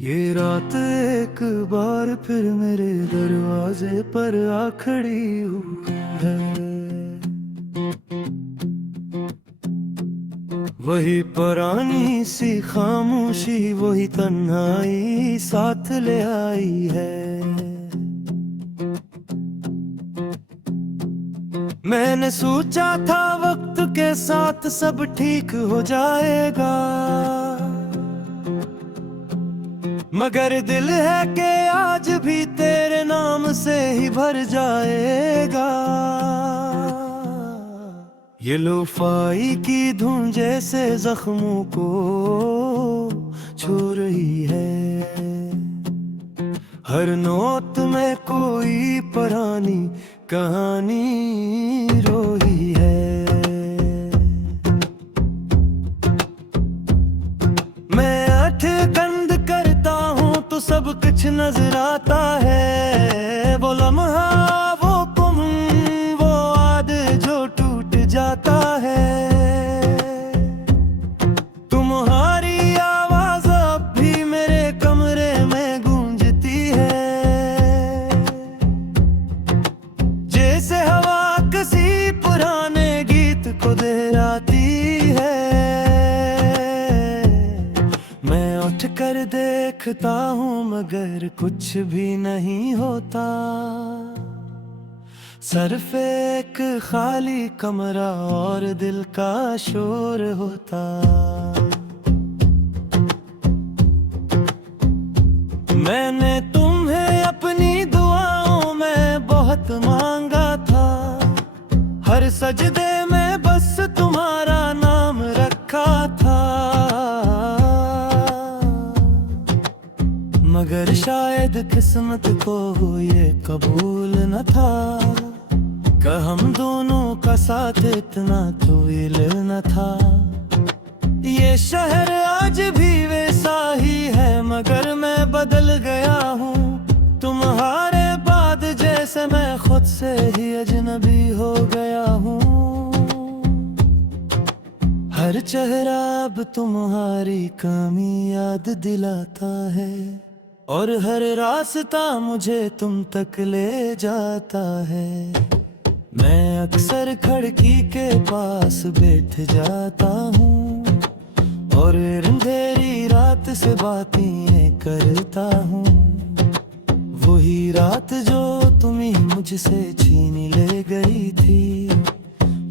ये रात एक बार फिर मेरे दरवाजे पर आ खड़ी हुई है। वही पुरानी सी खामोशी, वही तन्हाई साथ ले आई है। मैंने सोचा था वक्त के साथ सब ठीक हो जाएगा, मगर दिल है कि आज भी तेरे नाम से ही भर जाएगा। ये लोफाई की धुन जैसे जख्मों को छू रही है, हर नोट में कोई पुरानी कहानी रोही है। मैं आंख बंद करता हूँ तो सब कुछ नजर आता है, वो लम्हा, वो तुम, वो याद जो टूट जाता है। तुम्हारी आवाज अब भी मेरे कमरे में गूंजती है, जैसे हवा किसी पुराने गीत को दोहराती है। मैं उठ कर देखता हूँ मगर कुछ भी नहीं होता, सिर्फ एक खाली कमरा और दिल का शोर होता। मैंने तुम्हें अपनी दुआओं में बहुत मांगा था, हर सजदे में बस तुम्हारा नाम रखा था। मगर शायद किस्मत को ये कबूल न था कि हम दोनों का साथ इतना तवील न था। ये शहर आज भी वैसा ही है मगर मैं बदल गया हूँ, तुम्हारे बाद जैसे मैं खुद से ही अजनबी हो गया हूँ। हर चेहरा अब तुम्हारी कमी याद दिलाता है, और हर रास्ता मुझे तुम तक ले जाता है। मैं अक्सर खिड़की के पास बैठ जाता हूँ और अंधेरी रात से बातें करता हूँ। वही रात जो तुम्हें मुझसे छीन ले गई थी,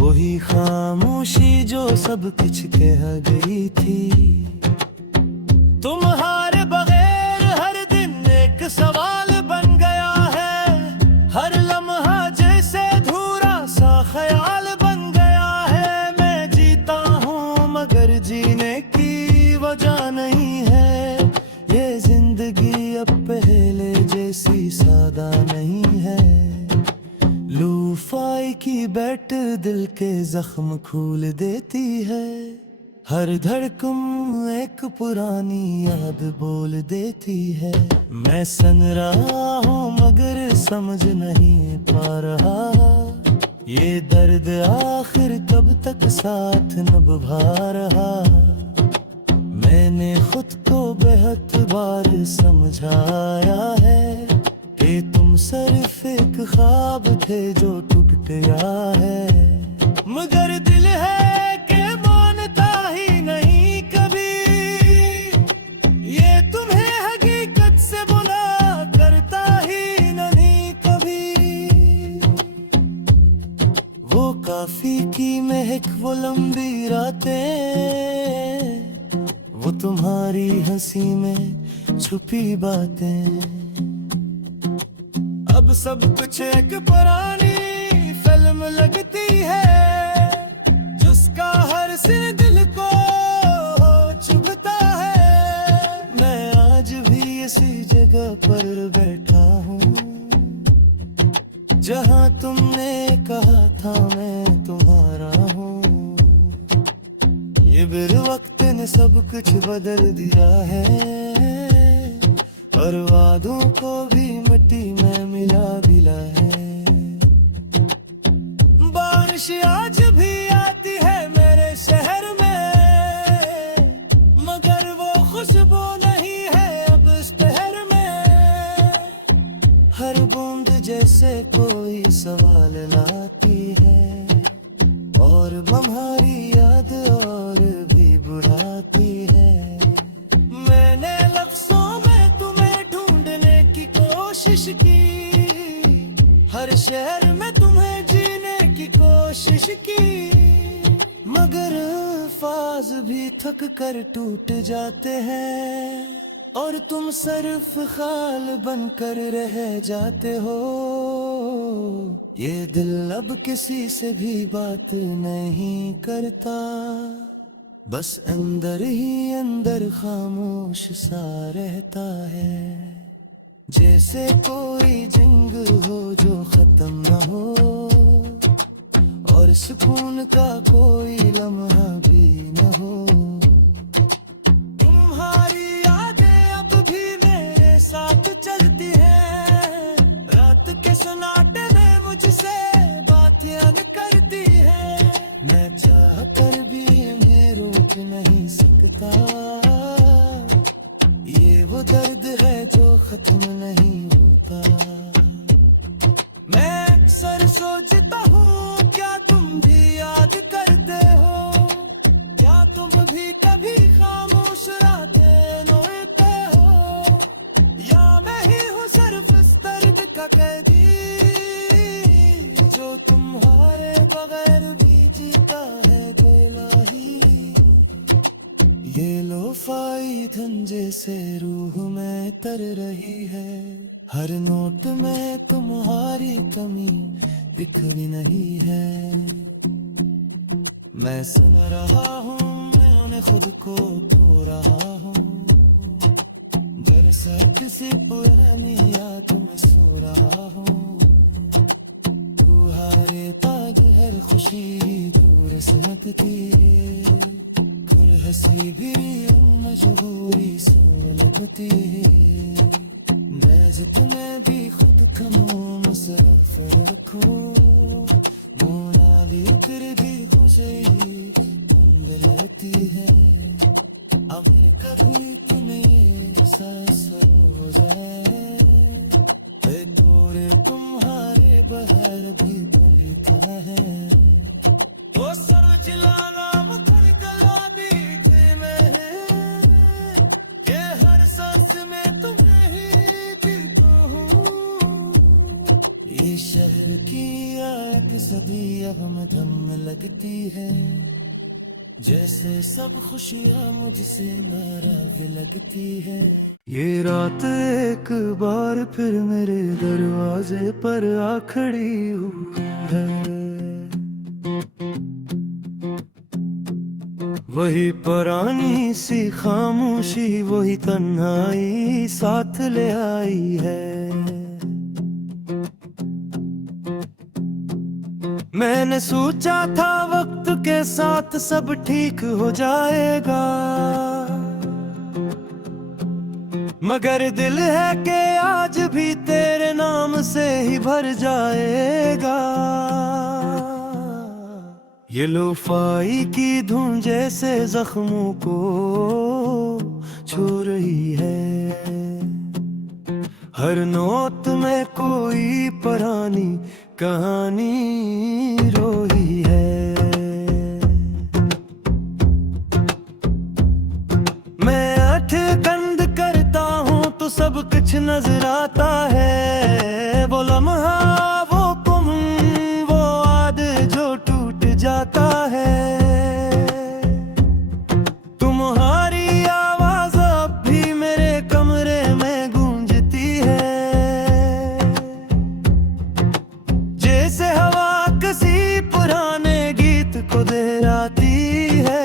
वही खामोशी जो सब कुछ कह गई थी। तुम्हारे बगैर हर दिन एक सवाल बन गया है, हर लम्हा जैसे अधूरा सा ख्याल बन गया है। मैं जीता हूँ मगर जीने की वजह नहीं है, ये जिंदगी अब पहले जैसी सादा नहीं है। लूफाई की बैट दिल के जख्म खोल देती है, हर धड़कन एक पुरानी याद बोल देती है। मैं सन रहा हूँ मगर समझ नहीं पा रहा, ये दर्द आखिर कब तक साथ निभा रहा। मैंने खुद को बेहद बार समझाया है कि तुम सिर्फ एक ख्वाब थे जो टूट गया है, मगर दिल है कि मानता ही नहीं कभी। ये तुम्हें हकीकत से बुला करता ही नहीं कभी। वो काफी की महक, वो लंबी रातें, वो तुम्हारी हंसी में छुपी बातें। अब सब कुछ एक पुरानी फिल्म लगती है, जिसका हर सिर दिल को चुभता है। मैं आज भी इसी जगह पर बैठा हूँ जहाँ तुमने कहा था मैं तुम्हारा हूँ। ये बिर वक्त ने सब कुछ बदल दिया है, और वादों को भी मिट्टी में मिला दिला है। बारिश आज भी आती है मेरे शहर में, मगर वो खुशबू नहीं है अब से कोई सवाल लाती है, और तुम्हारी याद और भी बुढ़ाती है। मैंने लफ्जों में तुम्हें ढूंढने की कोशिश की, हर शहर में तुम्हें जीने की कोशिश की, मगर अल्फाज भी थक कर टूट जाते हैं, और तुम सिर्फ ख्याल बनकर रह जाते हो। ये दिल अब किसी से भी बात नहीं करता, बस अंदर ही अंदर खामोश सा रहता है, जैसे कोई जंग हो जो खत्म न हो, और सुकून का कोई लम्हा भी न हो। तुम्हारी यादें अब भी मेरे साथ चलती हैं, रात के सन्नाटे में मुझसे बातें करती हैं। मैं चाह कर भी इन्हें रोक नहीं सकता, ये वो दर्द है जो खत्म नहीं होता। मैं अक्सर सोचता हूँ, क्या तुम भी याद करते हो, क्या तुम भी कभी खामोश रातें रोते हो, या मैं ही हूँ सिर्फ इस दर्द का कैदी, जो तुम्हारे बगैर भी जीता है अकेला ही। ये लोफाई धंजे से रूह में तर रही है, हर नोट में तुम्हारी कमी दिखनी नहीं है। मैं सुन रहा हूँ, मैंने खुद को खो रहा हूँ, जैसे किसी पुरानी याद में सो रहा हूँ। तुम्हारे ताज हर खुशी दूर सनकती है, हंसी भी मजबूरी से लगती है। मैं जितने भी खुद कमों मुसाफिर रखूं, मोना भी फिर भी खुशी तुम लगती है। अब कभी तुम्हें एहसास हो जाए, तोरे तुम्हारे बाहर भी बलता है, वो सब चिल्लाना शहर की एक सदी अब में दम लगती है, जैसे सब खुशियाँ मुझसे नाराज लगती है। ये रात एक बार फिर मेरे दरवाजे पर आ खड़ी हुई है, वही पुरानी सी खामोशी, वही तन्हाई साथ ले आई है। मैंने सोचा था वक्त के साथ सब ठीक हो जाएगा, मगर दिल है कि आज भी तेरे नाम से ही भर जाएगा। ये लोफाई की धुन जैसे जख्मों को छू रही है, हर नोट में कोई पुरानी कहानी रोही है। मैं आंख बंद करता हूँ तो सब कुछ नजर आता है, वो लम्हा, वो तुम, वो याद जो टूट जाता है। तुम्हारी आवाज अब भी मेरे कमरे में गूंजती है, जैसे हवा किसी पुराने गीत को दोहराती है।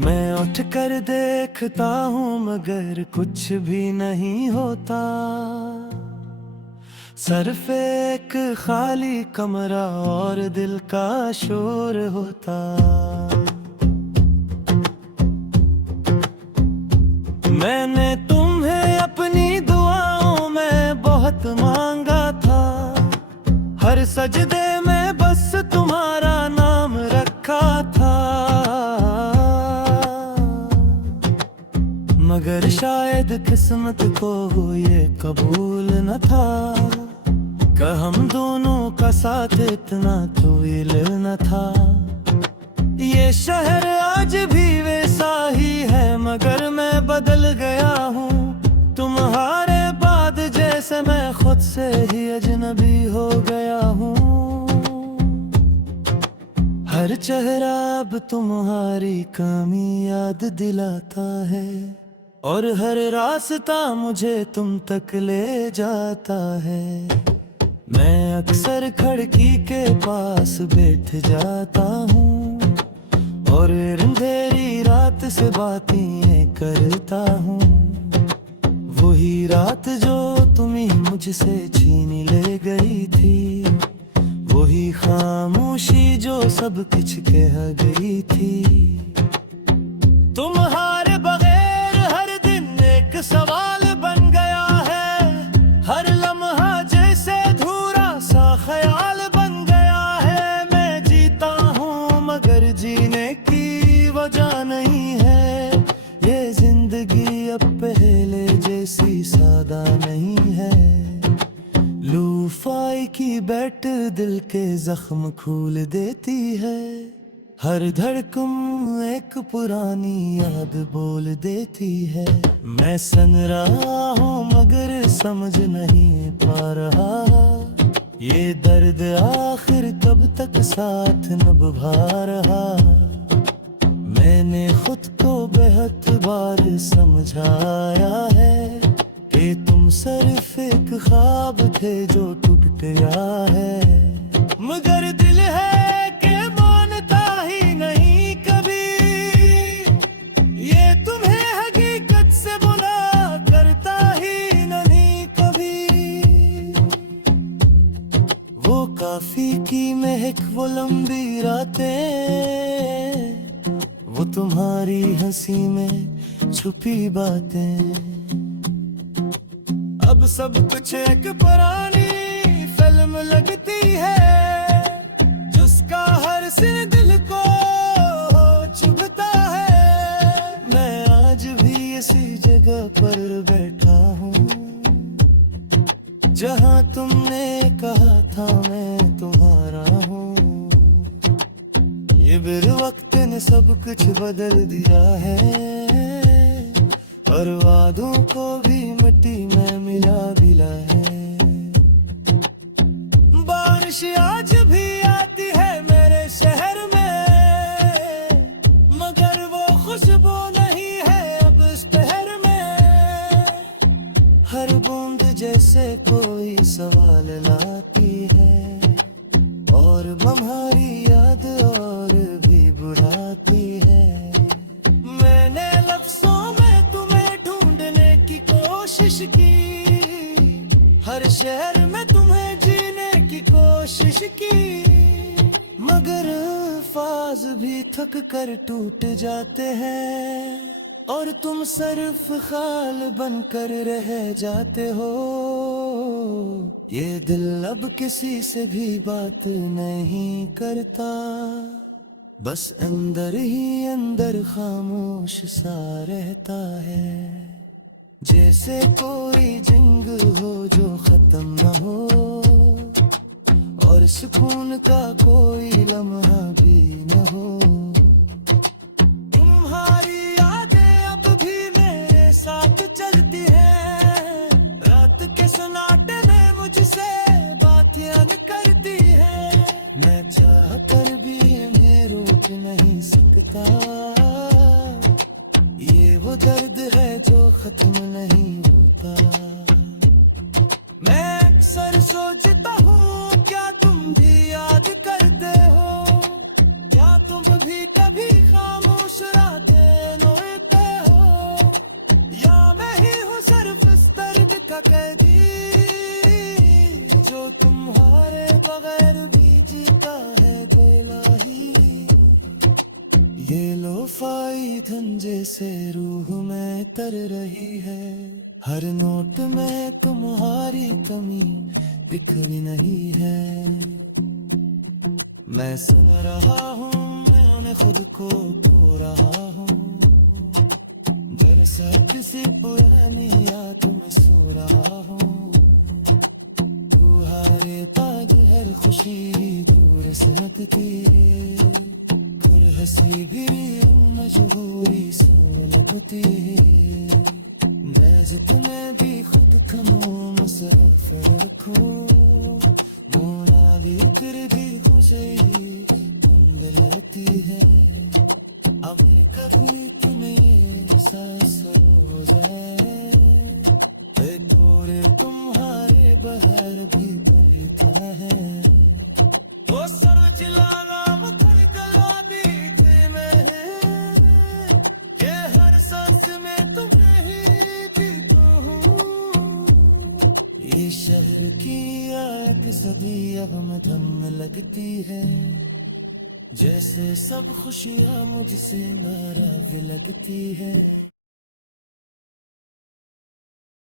मैं उठ कर देखता हूँ मगर कुछ भी नहीं होता, सिर्फ एक खाली कमरा और दिल का शोर होता। मैंने तुम्हें अपनी दुआओं में बहुत मांगा था, हर सजदे में बस तुम्हारा नाम रखा था, मगर शायद किस्मत को ये कबूल न था कि हम दोनों का साथ इतना तवील न था। ये शहर आज भी वैसा ही है मगर मैं बदल गया हूँ। तुम्हारे बाद जैसे मैं खुद से ही अजनबी हो गया हूँ। हर चेहरा अब तुम्हारी कमी याद दिलाता है और हर रास्ता मुझे तुम तक ले जाता है। मैं अक्सर खिड़की के पास बैठ जाता हूँ और अंधेरी रात से बातें करता हूँ। वही रात जो तुम्हें मुझसे छीन ले गई थी, वही खामोशी जो सब कुछ कह गई थी। तुम्हारे बगैर हर दिन एक सवाल बन गया है, हर लम्हा जैसे अधूरा सा ख्याल बन गया है। मैं जीता हूँ मगर जीने की वजह नहीं है। ये जिंदगी अब पहले जैसी सादा नहीं है। लूफाई की बैट दिल के जख्म खोल देती है। हर धड़कन एक पुरानी याद बोल देती है। मैं सन रहा हूँ मगर समझ नहीं पा रहा, ये दर्द आखिर कब तक साथ निभा रहा। मैंने खुद को बेहद बार समझाया है कि तुम सिर्फ एक ख्वाब थे जो टूट गया है। मगर दिल है कि मानता ही नहीं कभी, ये तुम्हें हकीकत से बुला करता ही नहीं कभी। वो काफी की महक, वो लंबी रातें, वो तुम्हारी हंसी में छुपी बातें, अब सब कुछ एक पुरानी फिल्म लगती है जिसका हर सीन दिल को चुभता है। मैं आज भी इसी जगह पर बैठा हूँ जहाँ तुमने कहा था मैं तुम्हारा हूँ। ये बिर वक्त ने सब कुछ बदल दिया है और वादों को भी मिट्टी में मिला दिला है। बारिश आज भी आती है मेरे शहर में मगर वो खुशबू नहीं है अब इस शहर में। हर बूंद जैसे कोई सवाल लाती है और हमारी याद और भी बुढ़ाती है। मैंने लफ्जों में तुम्हें ढूंढने की कोशिश की, हर शहर में तुम्हें जीने की कोशिश की, मगर अल्फाज भी थक कर टूट जाते हैं और तुम सिर्फ ख्याल बनकर रह जाते हो। ये दिल अब किसी से भी बात नहीं करता, बस अंदर ही अंदर खामोश सा रहता है। जैसे कोई जंग हो जो खत्म न हो और सुकून का कोई लम्हा भी न हो। तुम्हारी यादें अब भी मेरे साथ चलती हैं, रात के सन्नाटे में मुझसे बातें करती हैं। मैं चाह कर भी इन्हें रोक नहीं सकता, ये वो दर्द है जो खत्म नहीं होता। मैं अक्सर सोचता हूँ क्या तुम भी याद करते हो, क्या तुम भी कभी खामोश रातें रोते हो, या मैं ही हूँ सिर्फ इस दर्द का कैदी जो तुम्हारे बगैर भी जीता है अकेला ही। ये लोफाई धंजे से रूह में तर रही है, हर नोट में तुम्हारी कमी दिख भी नहीं है। मैं सुन रहा हूँ, मैंने खुद को खो रहा हूँ, सब किसी पुरानी याद में सो रहा हूँ। तू हारे ताज हर खुशी दूर से लगती है, फिर हंसी भी मजबूरी से लगती है। मैं जितने भी खुद थमूं मुसरफ रखूं, बोला भी फिर भी खुशी तुम लगती है। अब कभी तुम्हें ये एहसास हो जाए, थोड़े तुम्हारे बगैर भी पलता है। वो सर चिल्लाना मुखर गला बीते में है, ये हर सांस में तुम्हें ही पीता हूँ। ये शहर की एक सदी अब में थम लगती है, जैसे सब खुशियाँ मुझसे नाराज लगती है।